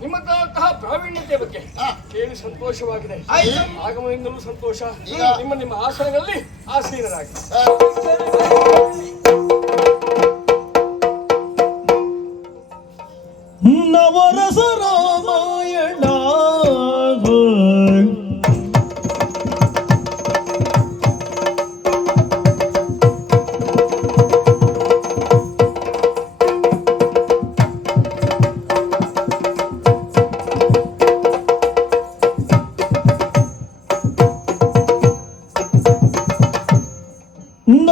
ನಿಮ್ಮಂತಹ ಪ್ರಾವೀಣ್ಯತೆ ಬಗ್ಗೆ ಕೇಳಿ ಸಂತೋಷವಾಗಿದೆ. ಆಗಮನದಿಂದಲೂ ಸಂತೋಷ. ನಿಮ್ಮ ನಿಮ್ಮ ಆಸನಗಳಲ್ಲಿ ಆಸೀನರಾಗಿ. ನವರಸ ರಾಮಾಯಣ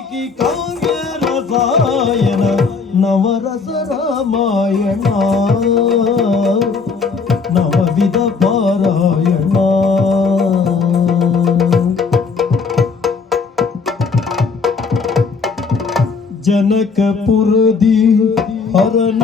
కాంతికి కావ్య రసాయన నవరస రామాయణ నవవిధ పారాయణ. జనకపురది హరణ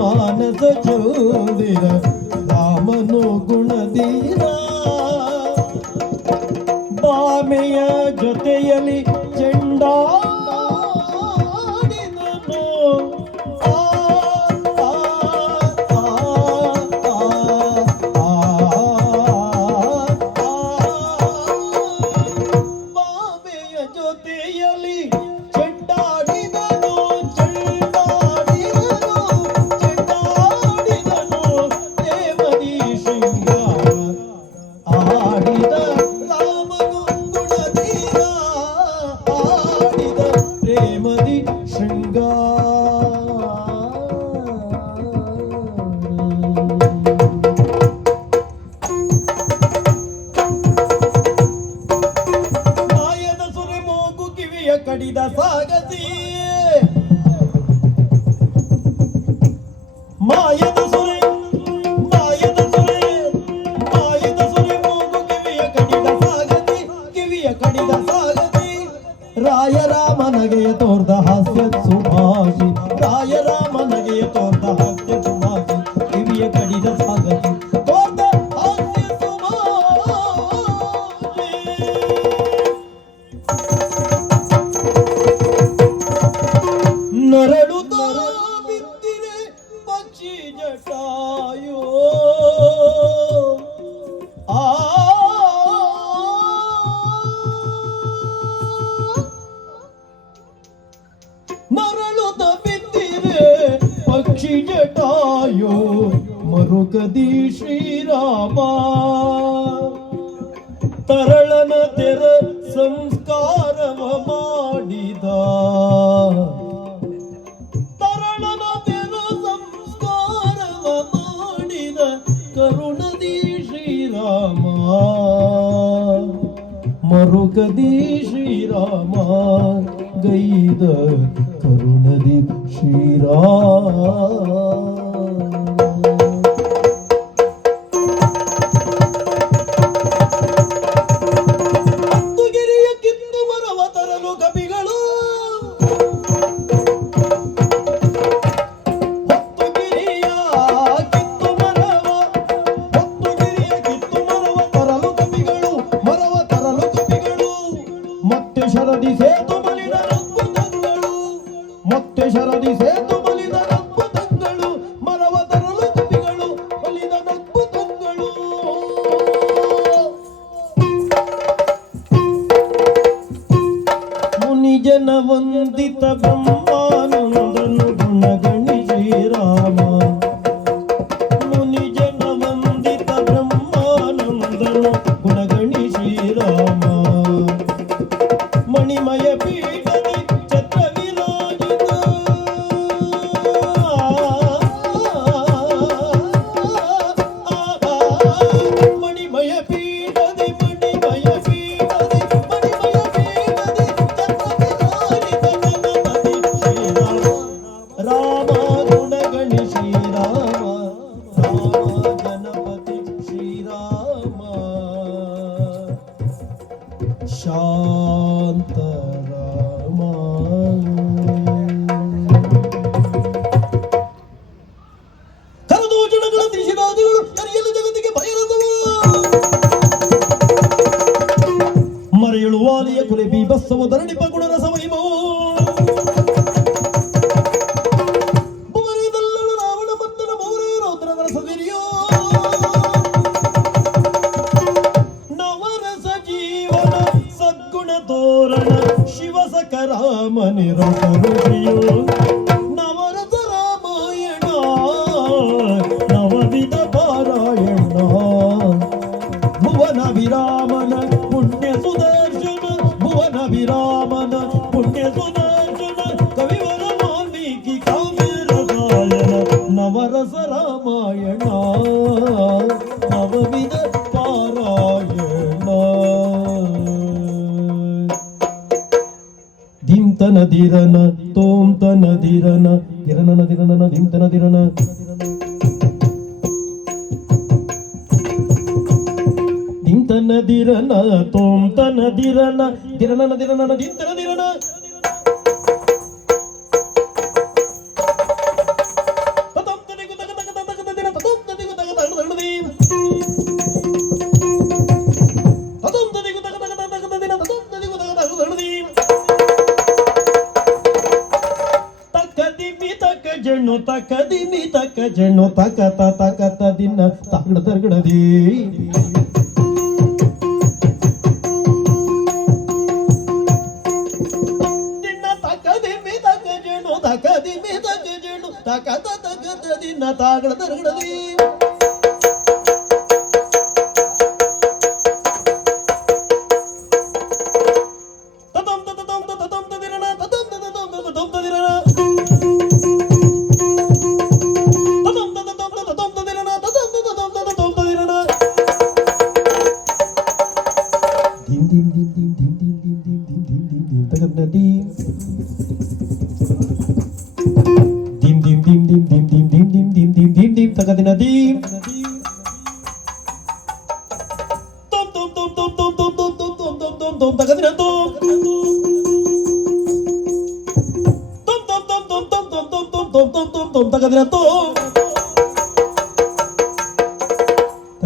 ಮಾನಸ ಚೋದಿರ ರಾಮನು ಗುಣದೀರ ಬಾಮೆಯ ಜೊತೆಯಲ್ಲಿ ಚೆಂಡಾ ಜಗತಿ ಮಾಯದ ಸುರಿ ಮಾಯದ ಸುರಿ ಮಾಯದ ಸುರಿ ಮೂಗು ಕಡಿದ ಸಾಗತಿ ಕಿವಿಯ ಕಡಿದ ಸಾಗತಿ കരുണദീപ് ശ്രീരാ Brahma ಪಾದಗಳು ನನಗೆಲ್ಲ ಜಗತ್ತಿಗೆ ಬಯಲದವು. ಮರೆಯಳು ವಾಲಿಯ ಕುಲೆ ಬೀಭತ್ಸವ ಧರಣಿ ಪಗುಣರ ಸಮಹಿಮವು ಶಿವಸಕರಾಮನಿರೋ அபிராமன புண்ணிய சுதார்ஜுன கவிவர மாணிக்கு காவிரகாயன நவரச ராமாயணா நவவித பாராயணா. திம் தன திரன தோம் தன திரன திரணன திரணன திம் தன திரன dirana tom tana dirana dirana dirana dirana dirana Jannu ತಕ ದಿನ ತಕ ಜನ್ನು ತಕ ತ ತಕ ತ ದಿನ ತಗಡ ತರ್ಗಡದೀ ತಾಗಳ ತರಗಡದಿ ತದಂತ ತದಂತ ತದಂತ ದಿರಣ ತದಂತ ತದಂತ ತದಂತ ದಿರಣ.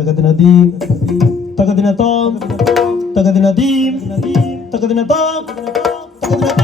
ತಗದಿನದೀಂ ತಗದಿನ ತೋಂ ತಗದಿನದೀಂ ತಗದಿನ ತೋಂ ತಗದಿನ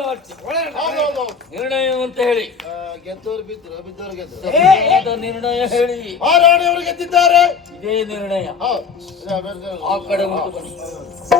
ರಾಜ್ಯಕ್ಕೆ ನಿರ್ಣಯ ಅಂತ ಹೇಳಿ. ನಿರ್ಣಯ ಹೇಳಿ. ಆ ಗೆದ್ದಿದ್ದಾರೆ. ಇದೇ ನಿರ್ಣಯ. ಆ ಕಡೆ ಉಂಟು